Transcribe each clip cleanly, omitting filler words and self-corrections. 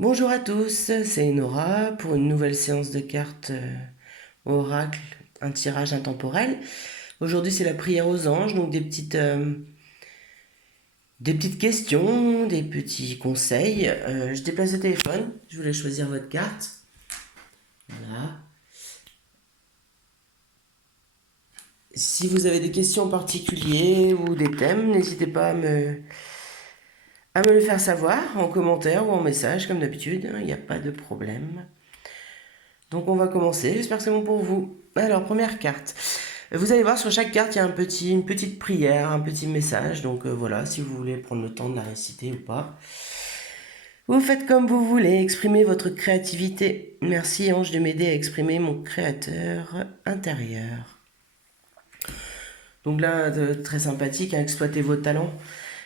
Bonjour à tous, c'est Nora pour une nouvelle séance de cartes oracle, un tirage intemporel. Aujourd'hui c'est la prière aux anges, donc des petites questions, des petits conseils. Je déplace le téléphone, je voulais choisir votre carte. Voilà. Si vous avez des questions particulières ou des thèmes, n'hésitez pas à me le faire savoir en commentaire ou en message comme d'habitude, il n'y a pas de problème. Donc on va commencer, j'espère que c'est bon pour vous. Alors, première carte. Vous allez voir sur chaque carte, il y a une petite prière, un petit message. Donc voilà, si vous voulez prendre le temps de la réciter ou pas. Vous faites comme vous voulez, exprimez votre créativité. Merci ange de m'aider à exprimer mon créateur intérieur. Donc là, très sympathique, hein, exploitez vos talents,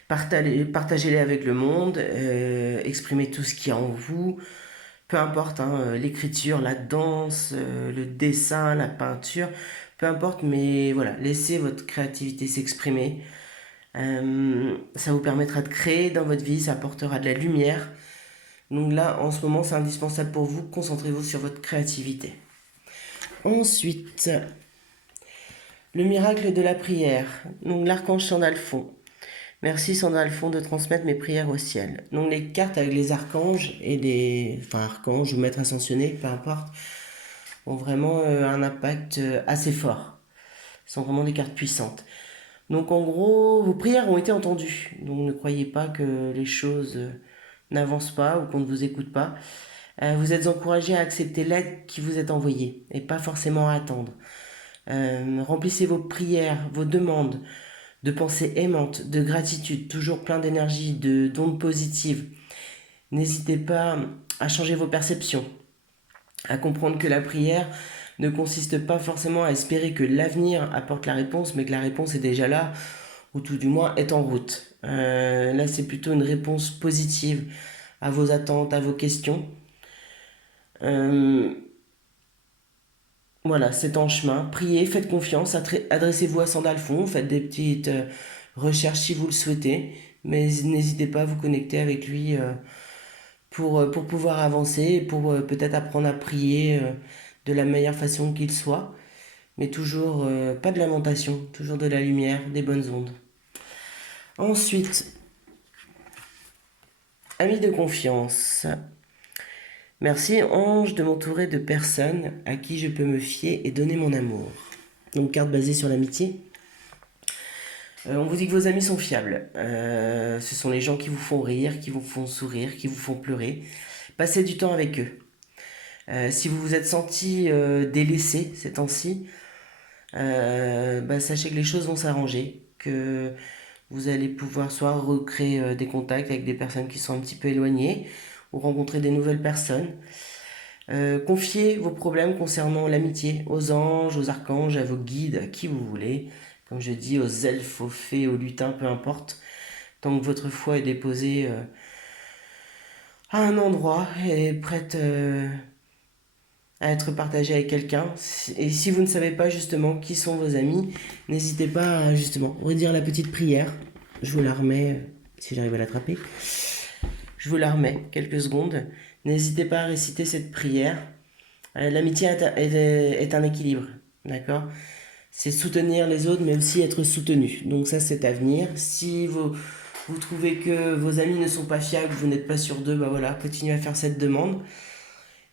partagez-les avec le monde, exprimez tout ce qu'il y a en vous, peu importe, hein, l'écriture, la danse, le dessin, la peinture, peu importe, mais voilà, laissez votre créativité s'exprimer. Ça vous permettra de créer dans votre vie, ça apportera de la lumière. Donc là, en ce moment, c'est indispensable pour vous, concentrez-vous sur votre créativité. Ensuite, le miracle de la prière. Donc l'archange Sandalphon. Merci Sandalphon de transmettre mes prières au ciel. Donc les cartes avec les archanges et enfin archanges ou maîtres ascensionnés, peu importe, ont vraiment un impact assez fort. Ce sont vraiment des cartes puissantes. Donc en gros, vos prières ont été entendues. Donc ne croyez pas que les choses n'avancent pas ou qu'on ne vous écoute pas. Vous êtes encouragé à accepter l'aide qui vous est envoyée et pas forcément à attendre. Remplissez vos prières, vos demandes de pensées aimantes, de gratitude, toujours plein d'énergie, d'ondes positives. N'hésitez pas à changer vos perceptions, à comprendre que la prière ne consiste pas forcément à espérer que l'avenir apporte la réponse, mais que la réponse est déjà là, ou tout du moins est en route. Là, c'est plutôt une réponse positive à vos attentes, à vos questions. Euh, voilà, c'est en chemin. Priez, faites confiance, adressez-vous à Sandalphon, faites des petites recherches si vous le souhaitez, mais n'hésitez pas à vous connecter avec lui pour pouvoir avancer et pour peut-être apprendre à prier de la meilleure façon qu'il soit, mais toujours pas de lamentation, toujours de la lumière, des bonnes ondes. Ensuite, ami de confiance. Merci ange de m'entourer de personnes à qui je peux me fier et donner mon amour. Donc carte basée sur l'amitié. On vous dit que vos amis sont fiables. Ce sont les gens qui vous font rire, qui vous font sourire, qui vous font pleurer. Passez du temps avec eux. Si vous vous êtes senti délaissé ces temps-ci, sachez que les choses vont s'arranger, que vous allez pouvoir soit recréer des contacts avec des personnes qui sont un petit peu éloignées, ou rencontrer des nouvelles personnes. Confiez vos problèmes concernant l'amitié aux anges, aux archanges, à vos guides, à qui vous voulez. Comme je dis, aux elfes, aux fées, aux lutins, peu importe. Tant que votre foi est déposée à un endroit et prête à être partagée avec quelqu'un. Et si vous ne savez pas justement qui sont vos amis, n'hésitez pas à justement redire la petite prière. Je vous la remets, si j'arrive à l'attraper. Je vous la remets quelques secondes. N'hésitez pas à réciter cette prière. L'amitié est un équilibre, d'accord? C'est soutenir les autres, mais aussi être soutenu. Donc ça, c'est à venir. Si vous trouvez que vos amis ne sont pas fiables, vous n'êtes pas sûr d'eux, bah voilà, continuez à faire cette demande.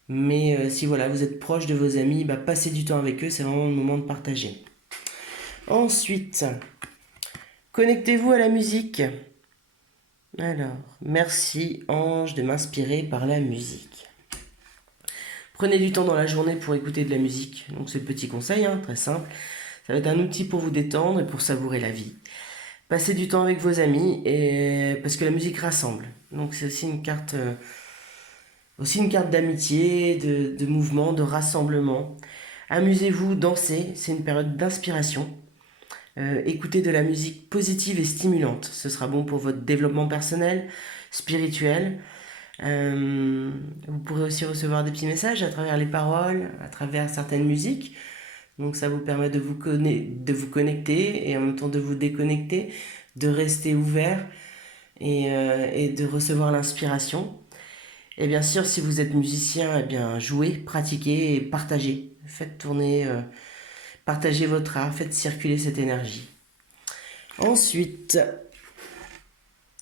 Mais si voilà, vous êtes proche de vos amis, bah passez du temps avec eux, c'est vraiment le moment de partager. Ensuite, connectez-vous à la musique. Alors, merci Ange de m'inspirer par la musique. Prenez du temps dans la journée pour écouter de la musique. Donc c'est le petit conseil, hein, très simple. Ça va être un outil pour vous détendre et pour savourer la vie. Passez du temps avec vos amis et parce que la musique rassemble. Donc c'est aussi une carte d'amitié, de mouvement, de rassemblement. Amusez-vous, dansez, c'est une période d'inspiration. Écoutez de la musique positive et stimulante. Ce sera bon pour votre développement personnel, spirituel. Vous pourrez aussi recevoir des petits messages à travers les paroles, à travers certaines musiques. Donc ça vous permet de vous connecter et en même temps de vous déconnecter, de rester ouvert et de recevoir l'inspiration. Et bien sûr, si vous êtes musicien, eh bien jouez, pratiquez et partagez. Faites tourner, partagez votre art, faites circuler cette énergie. Ensuite,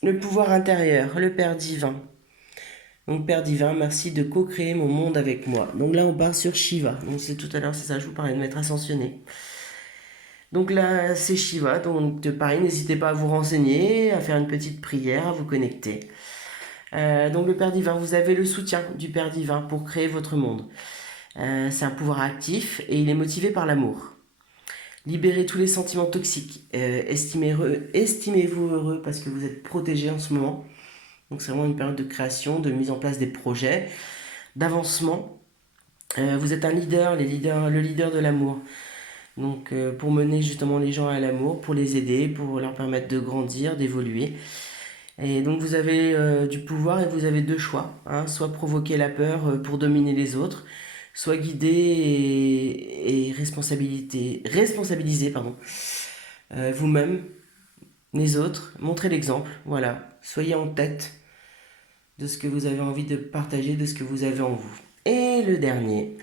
le pouvoir intérieur, le Père divin. Donc Père divin, merci de co-créer mon monde avec moi. Donc là, on part sur Shiva. Donc c'est tout à l'heure, c'est ça, je vous parlais de maître ascensionné. Donc là, c'est Shiva. Donc pareil, n'hésitez pas à vous renseigner, à faire une petite prière, à vous connecter. Donc le Père divin, vous avez le soutien du Père divin pour créer votre monde. C'est un pouvoir actif et il est motivé par l'amour. Libérez tous les sentiments toxiques. Estimez-vous heureux parce que vous êtes protégé en ce moment. Donc c'est vraiment une période de création, de mise en place des projets, d'avancement. Vous êtes un leader, le leader de l'amour. Donc pour mener justement les gens à l'amour, pour les aider, pour leur permettre de grandir, d'évoluer. Et donc vous avez du pouvoir et vous avez deux choix, hein. Soit provoquer la peur pour dominer les autres, soit guider et responsabiliser pardon, vous-même, les autres, montrer l'exemple, voilà. Soyez en tête de ce que vous avez envie de partager, de ce que vous avez en vous. Et le dernier,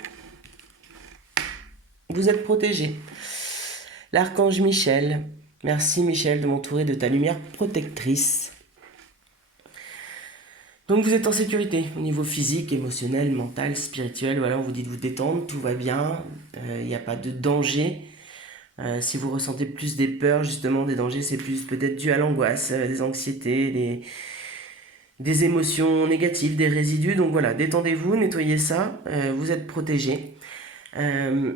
vous êtes protégé. L'archange Michel, merci Michel de m'entourer de ta lumière protectrice. Donc vous êtes en sécurité au niveau physique, émotionnel, mental, spirituel. Voilà, on vous dit de vous détendre, tout va bien, il n'y a pas de danger. Si vous ressentez plus des peurs, justement, des dangers, c'est plus peut-être dû à l'angoisse, des anxiétés, des émotions négatives, des résidus. Donc voilà, détendez-vous, nettoyez ça, vous êtes protégé. Euh,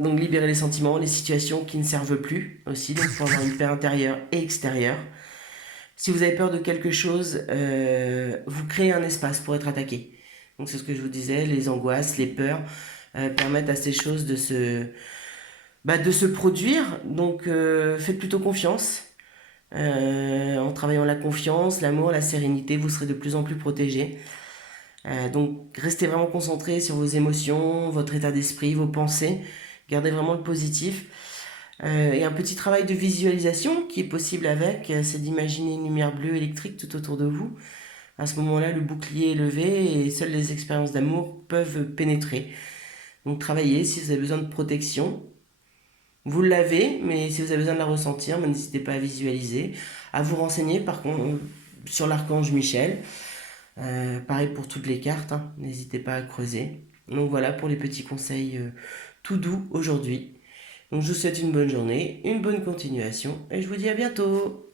donc libérez les sentiments, les situations qui ne servent plus aussi, donc pour avoir une paix intérieure et extérieure. Si vous avez peur de quelque chose, vous créez un espace pour être attaqué. Donc c'est ce que je vous disais, les angoisses, les peurs permettent à ces choses de se produire. Donc faites plutôt confiance. En travaillant la confiance, l'amour, la sérénité, vous serez de plus en plus protégé. Donc restez vraiment concentré sur vos émotions, votre état d'esprit, vos pensées. Gardez vraiment le positif. Et un petit travail de visualisation qui est possible avec, c'est d'imaginer une lumière bleue électrique tout autour de vous. À ce moment-là, le bouclier est levé et seules les expériences d'amour peuvent pénétrer. Donc travaillez si vous avez besoin de protection. Vous l'avez, mais si vous avez besoin de la ressentir, n'hésitez pas à visualiser, à vous renseigner par contre sur l'archange Michel. Pareil pour toutes les cartes, hein, n'hésitez pas à creuser. Donc voilà pour les petits conseils tout doux aujourd'hui. Donc je vous souhaite une bonne journée, une bonne continuation et je vous dis à bientôt.